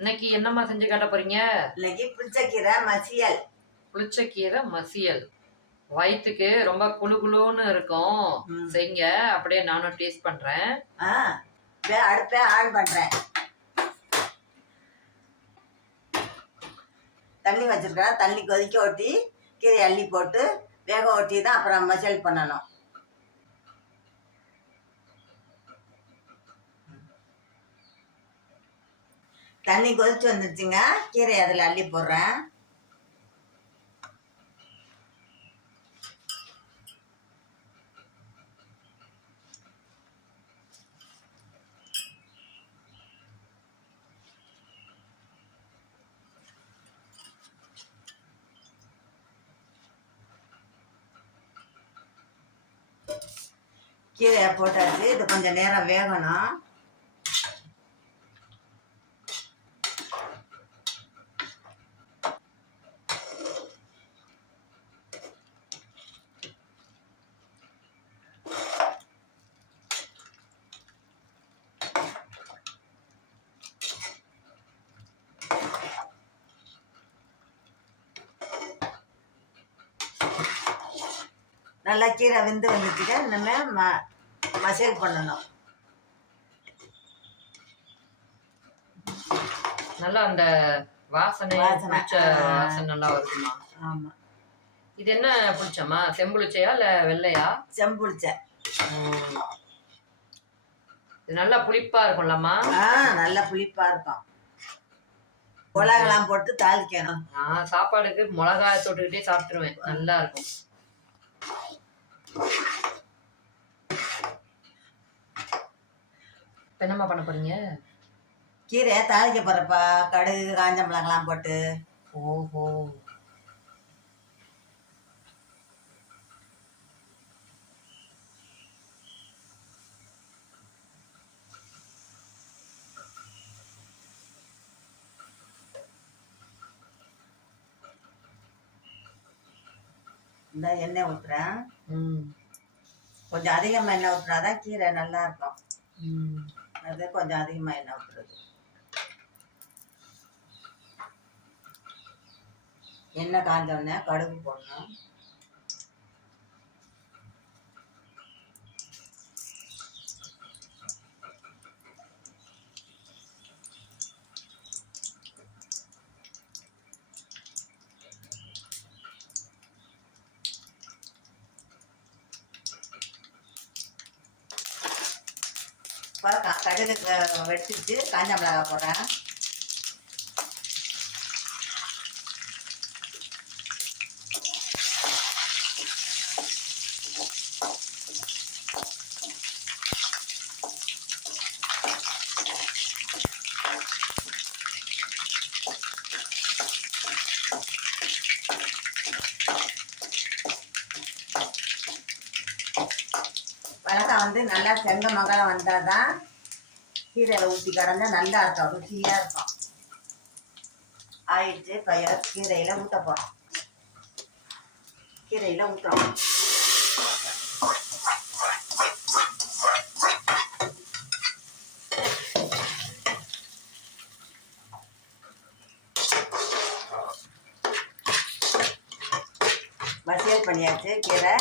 இன்னைக்கு என்னம்மா செஞ்சு காட்ட போறீங்க? இன்னைக்கு புளிச்சக்கீரை மசியல். புளிச்சக்கீரை மசியல். வயிற்றுக்கு ரொம்ப குளு குளுன்னு இருக்கும். செய்ங்க அப்படியே நானும் டேஸ்ட் பண்றேன். அடுப்பை ஆன் பண்ணுறேன் தண்ணி வச்சிருக்கேன். தண்ணி கொதிக்க ஒட்டி கீரை அள்ளி போட்டு வேக ஒட்டி தான் அப்புறம் மசியல் பண்ணணும். தண்ணி கொதிச்சு வந்துருச்சுங்க. கீரை அதில் அள்ளி போடுறேன். கீரையை போட்டாச்சு. இது கொஞ்சம் நேரம் வேகணும். நல்லா கீரை வெந்து வந்துச்சுங்க. நம்ம ம மசியல் பண்ணணும். நல்லா அந்த வாசனை வாசனை, நல்லா வருதுமா ஆமாம் இது என்ன புளிச்சம்மா? செம்புளிச்சையா இல்ல வெள்ளையா? செம்புளிச்ச. இது நல்லா புளிப்பா இருக்கும்லம்மா. ஆ நல்லா புளிப்பாக இருக்கும். உலகெல்லாம் போட்டு தாளிக்கணும். நான் சாப்பாடுக்கு மிளகாய் தொட்டுக்கிட்டே சாப்பிட்டுருவேன். நல்லா இருக்கும். இப்ப என்னம்மா பண்ண போறீங்க? கீரையை தாளிக்க போகிறப்பா கடுகு காஞ்ச மிளகாலாம் போட்டு. ஓஹோ. இந்த எண்ணெய் ஊற்றுறேன் கொஞ்சம் அதிகமாக எண்ணெய் ஊற்றுனாதான் கீரை நல்லா இருக்கும். அது கொஞ்சம் அதிகமாக எண்ணெய் ஊற்றுறது எண்ணெய் காஞ்ச உடனே கடுகு போடணும். இப்போ கடுகு க- காஞ்ச மிளகாய் போடுறேன் மிளகாய் வந்து நல்லா செங்க மகளம் வந்தால் தான் கீரையில் ஊற்றி கடந்தால் நல்லா இருக்கும். ருசியாக இருக்கும். ஆயிடுச்சு. பயிர் கீரையில் ஊற்ற போகிறோம் கீரையில் ஊற்றுறோம் வசியல் பண்ணியாச்சு கீரை.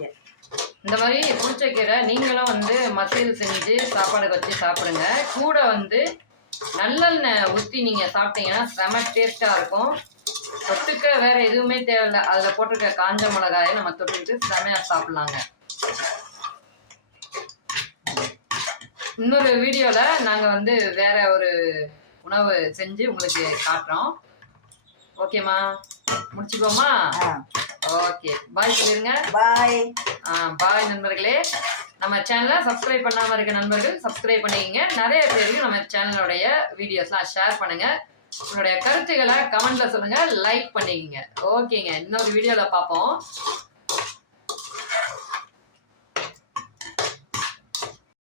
ஓகே இந்த மாதிரி புளிச்சக்கீரை நீங்களும் வந்து மசியல் செஞ்சு சாப்பாடு வச்சு சாப்பிடுங்க. கூட வந்து நல்லெண்ணெய் ஊற்றி நீங்கள் சாப்பிட்டீங்கன்னா செம டேஸ்ட்டாக இருக்கும். தொட்டுக்க வேறு எதுவுமே தேவையில்ல. அதில் போட்டிருக்க காஞ்ச மிளகாயை நம்ம தொட்டுக்கிட்டு செமையாக சாப்பிட்லாங்க. இன்னொரு வீடியோவில் நாங்கள் வந்து வேற ஒரு உணவு செஞ்சு உங்களுக்கு காட்டுறோம். ஓகேம்மா? முடிச்சுக்கோமா? ஆ. ஓகே. பாய் சொல்லிருங்க. பாய். பாய் நண்பர்களே. நம்ம சேனலை சப்ஸ்கிரைப் பண்ணாம இருக்க நண்பர்கள் சப்ஸ்கிரைப் பண்ணிக்கங்க. நிறைய பேருக்கு நம்ம சேனலோடைய வீடியோஸ்லாம் ஷேர் பண்ணுங்க. உங்களுடைய கருத்துக்களை கமெண்ட்ல சொல்லுங்க. லைக் பண்ணிக்கங்க. ஓகேங்க. இன்னொரு வீடியோல பார்ப்போம்.